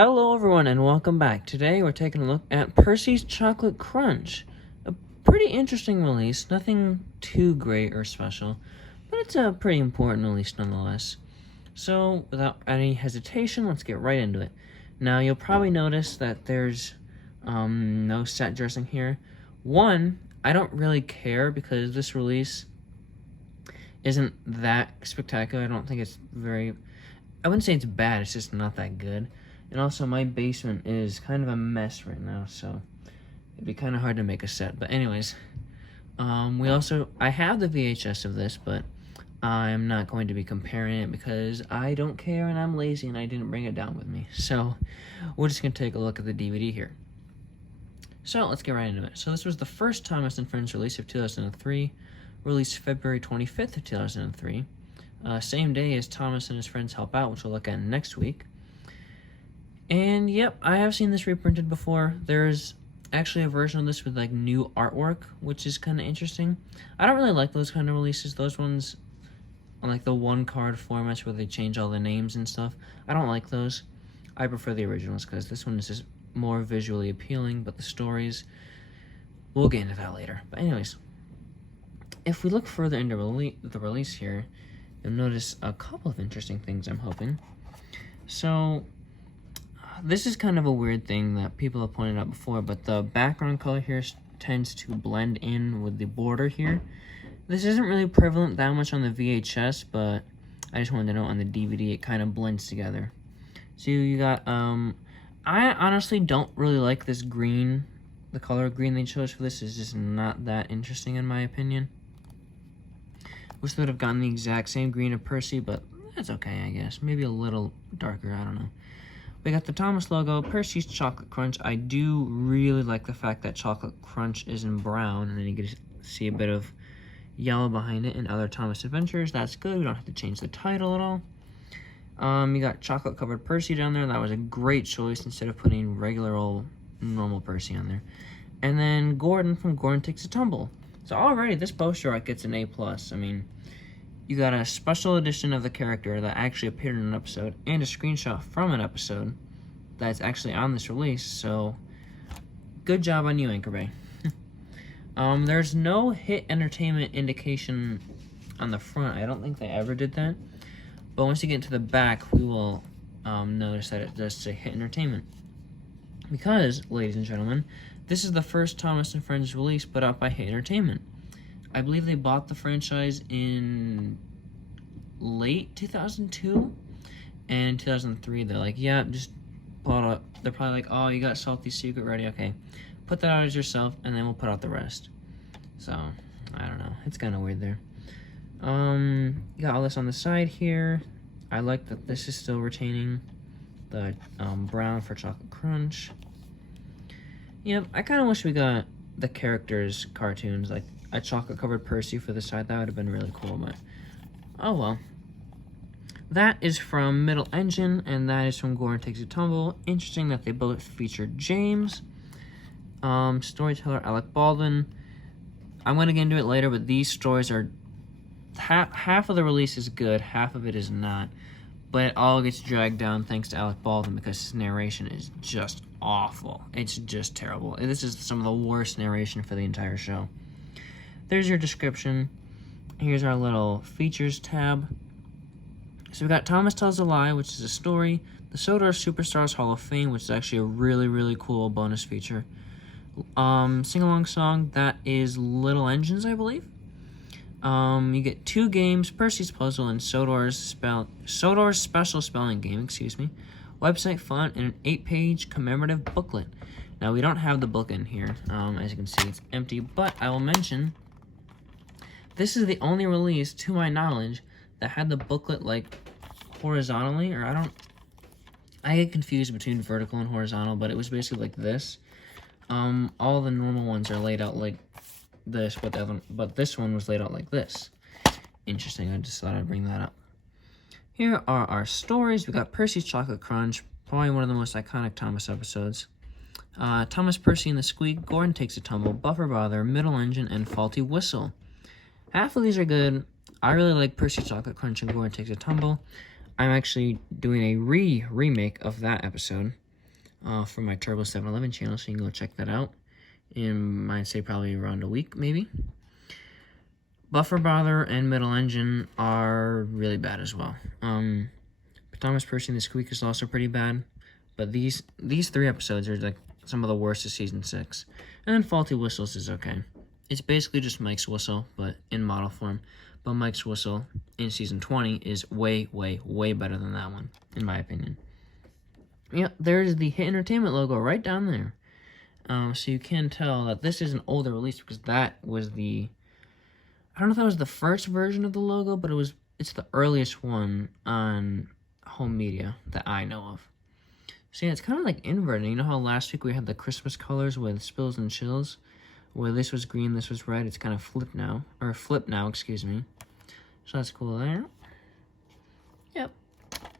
Hello everyone and welcome back. Today we're taking a look at Percy's Chocolate Crunch. A pretty interesting release, nothing too great or special, but it's a pretty important release nonetheless. So without any hesitation, let's get right into it. Now you'll probably notice that there's no set dressing here. One, I don't really care because this release isn't that spectacular. I don't think it's I wouldn't say it's bad, it's just not that good. And also, my basement is kind of a mess right now, so it'd be kind of hard to make a set. But anyways, I have the VHS of this, but I'm not going to be comparing it because I don't care and I'm lazy and I didn't bring it down with me. So we're just going to take a look at the DVD here. So let's get right into it. So this was the first Thomas and Friends release of 2003, released February 25th of 2003. Same day as Thomas and his friends help out, which we'll look at next week. And yep, I have seen this reprinted before. There's actually a version of this with like new artwork, which is kind of interesting. I don't really like those kind of releases. Those ones on like the one card formats where they change all the names and stuff. I don't like those. I prefer the originals because this one is just more visually appealing, but the stories, we'll get into that later. But anyways, if we look further into the release here, you'll notice a couple of interesting things, I'm hoping. So this is kind of a weird thing that people have pointed out before, but the background color here tends to blend in with the border here. This isn't really prevalent that much on the VHS, but I just wanted to know on the DVD it kind of blends together. So you got, I honestly don't really like this green. The color green they chose for this is just not that interesting in my opinion. Wish they would have gotten the exact same green of Percy, but that's okay, I guess. Maybe a little darker, I don't know. We got the Thomas logo, Percy's Chocolate Crunch. I do really like the fact that Chocolate Crunch is in brown, and then you get to see a bit of yellow behind it in other Thomas adventures. That's good. We don't have to change the title at all. You got chocolate covered Percy down there. That was a great choice instead of putting regular old normal Percy on there. And then Gordon from Gordon Takes a Tumble. So already this poster art gets an A+. I mean, you got a special edition of the character that actually appeared in an episode and a screenshot from an episode that's actually on this release, so good job on you, Anchor Bay. There's no Hit Entertainment indication on the front. I don't think they ever did that. But once you get to the back, we will notice that it does say Hit Entertainment. Because, ladies and gentlemen, this is the first Thomas and Friends release put out by Hit Entertainment. I believe they bought the franchise in late 2002, and in 2003 they're like, yeah, just pull it up. They're probably like, oh, you got Salty Secret ready, okay, put that out as yourself, and then we'll put out the rest. So, I don't know, it's kind of weird there. You got all this on the side here. I like that this is still retaining the brown for Chocolate Crunch. Yep, I kind of wish we got the characters' cartoons, like a chocolate-covered Percy for the side. That would have been really cool, but oh well. That is from Middle Engine, and that is from Gordon Takes a Tumble. Interesting that they both featured James. Storyteller Alec Baldwin. I'm going to get into it later, but these stories are... Half of the release is good, half of it is not. But it all gets dragged down thanks to Alec Baldwin because his narration is just awful. It's just terrible. This is some of the worst narration for the entire show. There's your description. Here's our little features tab. So we got Thomas Tells a Lie, which is a story. The Sodor Superstars Hall of Fame, which is actually a really, really cool bonus feature. Sing-along song, that is Little Engines, I believe. You get 2 games, Percy's Puzzle and Sodor's Special Spelling Game, website font, and an 8-page commemorative booklet. Now, we don't have the book in here. As you can see, it's empty, but I will mention this is the only release, to my knowledge, that had the booklet, like, horizontally, or I get confused between vertical and horizontal, but it was basically like this. All the normal ones are laid out like this, but this one was laid out like this. Interesting, I just thought I'd bring that up. Here are our stories. We got Percy's Chocolate Crunch, probably one of the most iconic Thomas episodes. Thomas, Percy, and the Squeak, Gordon Takes a Tumble, Buffer Bother, Middle Engine, and Faulty Whistle. Half of these are good. I really like Percy's Chocolate Crunch and Gordon Takes a Tumble. I'm actually doing a remake of that episode. for my Turbo 711 channel, so you can go check that out. In, I'd say, probably around a week, maybe. Buffer Brother and Middle Engine are really bad as well. Thomas, Percy, and the Squeak is also pretty bad. But these 3 episodes are like some of the worst of Season 6. And then Faulty Whistles is okay. It's basically just Mike's whistle, but in model form. But Mike's whistle in Season 20 is way, way, way better than that one, in my opinion. Yeah, there's the Hit Entertainment logo right down there. So you can tell that this is an older release because that was the... I don't know if that was the first version of the logo, but it's the earliest one on home media that I know of. So yeah, it's kind of like inverted. You know how last week we had the Christmas colors with Spills and Chills? Where this was green, this was red. It's kind of flipped now. Excuse me. So that's cool there. Yep.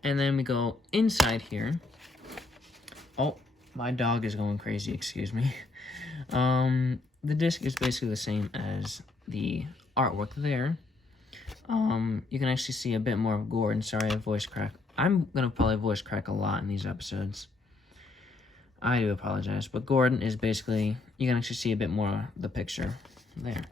And then we go inside here. Oh, my dog is going crazy, excuse me. The disc is basically the same as the artwork there. You can actually see a bit more of Gordon. Sorry, I voice crack. I'm going to probably voice crack a lot in these episodes. I do apologize. But Gordon is basically, you can actually see a bit more of the picture there.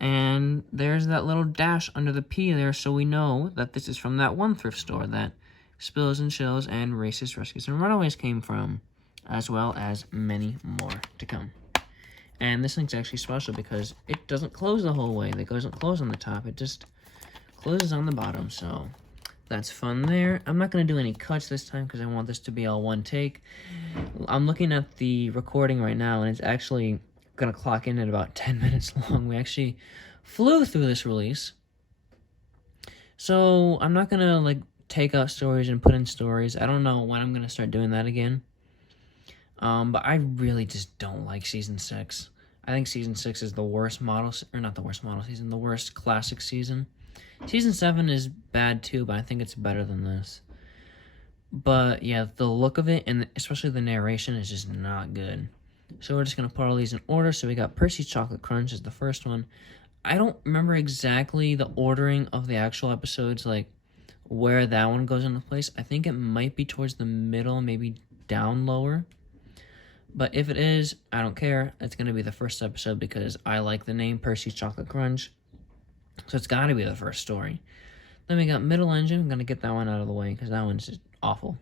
And there's that little dash under the P there, so we know that this is from that one thrift store that Spills and Chills and Racist Rescues and Runaways came from, as well as many more to come. And this thing's actually special because it doesn't close the whole way. It doesn't close on the top. It just closes on the bottom, so that's fun there. I'm not going to do any cuts this time because I want this to be all one take. I'm looking at the recording right now, and it's actually going to clock in at about 10 minutes long. We actually flew through this release. So I'm not going to, like, take out stories and put in stories. I don't know when I'm going to start doing that again. But I really just don't like Season 6. I think Season 6 is the worst model, or not the worst model season, the worst classic season. Season 7 is bad too, but I think it's better than this. But yeah, the look of it, and especially the narration, is just not good. So we're just going to put all these in order. So we got Percy's Chocolate Crunch is the first one. I don't remember exactly the ordering of the actual episodes, like where that one goes into place. I think it might be towards the middle, maybe down lower. But if it is, I don't care. It's going to be the first episode because I like the name Percy's Chocolate Crunch. So it's got to be the first story. Then we got Middle Engine. I'm going to get that one out of the way because that one's just awful.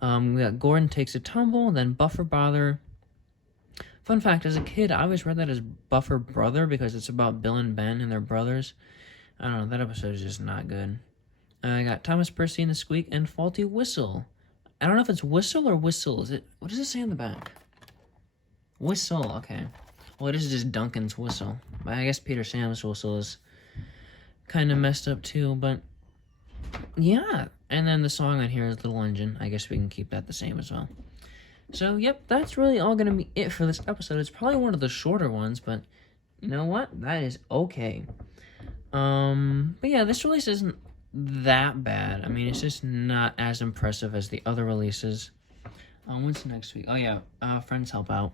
We got Gordon Takes a Tumble, then Buffer Brother. Fun fact, as a kid, I always read that as Buffer Brother because it's about Bill and Ben and their brothers. I don't know, that episode is just not good. I got Thomas, Percy, and the Squeak, and Faulty Whistle. I don't know if it's Whistle or Whistle. What does it say on the back? Whistle, okay. Well, it is just Duncan's whistle. But I guess Peter Sam's whistle is kind of messed up too, but yeah. And then the song on here is Little Engine. I guess we can keep that the same as well. So, yep, that's really all going to be it for this episode. It's probably one of the shorter ones, but you know what? That is okay. But yeah, this release isn't that bad. I mean, it's just not as impressive as the other releases. What's next week? Oh yeah, Friends Help Out.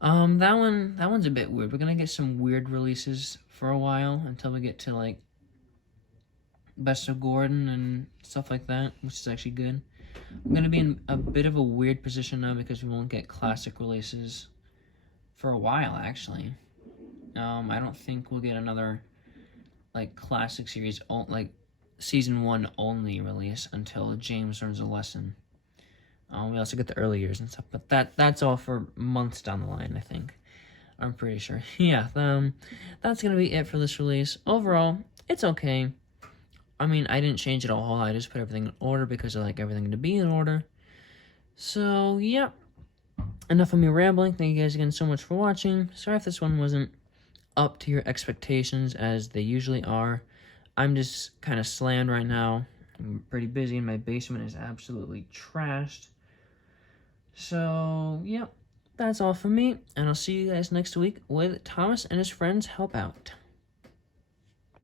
That one's a bit weird. We're gonna get some weird releases for a while until we get to like Best of Gordon and stuff like that, which is actually good. I'm gonna be in a bit of a weird position now because we won't get classic releases for a while actually. I don't think we'll get another like classic series like season 1 only release until James Learns a Lesson. We also get the early years and stuff, but that's all for months down the line, I think. I'm pretty sure. Yeah, that's going to be it for this release. Overall, it's okay. I mean, I didn't change it a whole lot. I just put everything in order because I like everything to be in order. So, yeah. Enough of me rambling. Thank you guys again so much for watching. Sorry if this one wasn't up to your expectations as they usually are. I'm just kind of slammed right now. I'm pretty busy and my basement is absolutely trashed. So, yeah, that's all for me, and I'll see you guys next week with Thomas and his friends help out.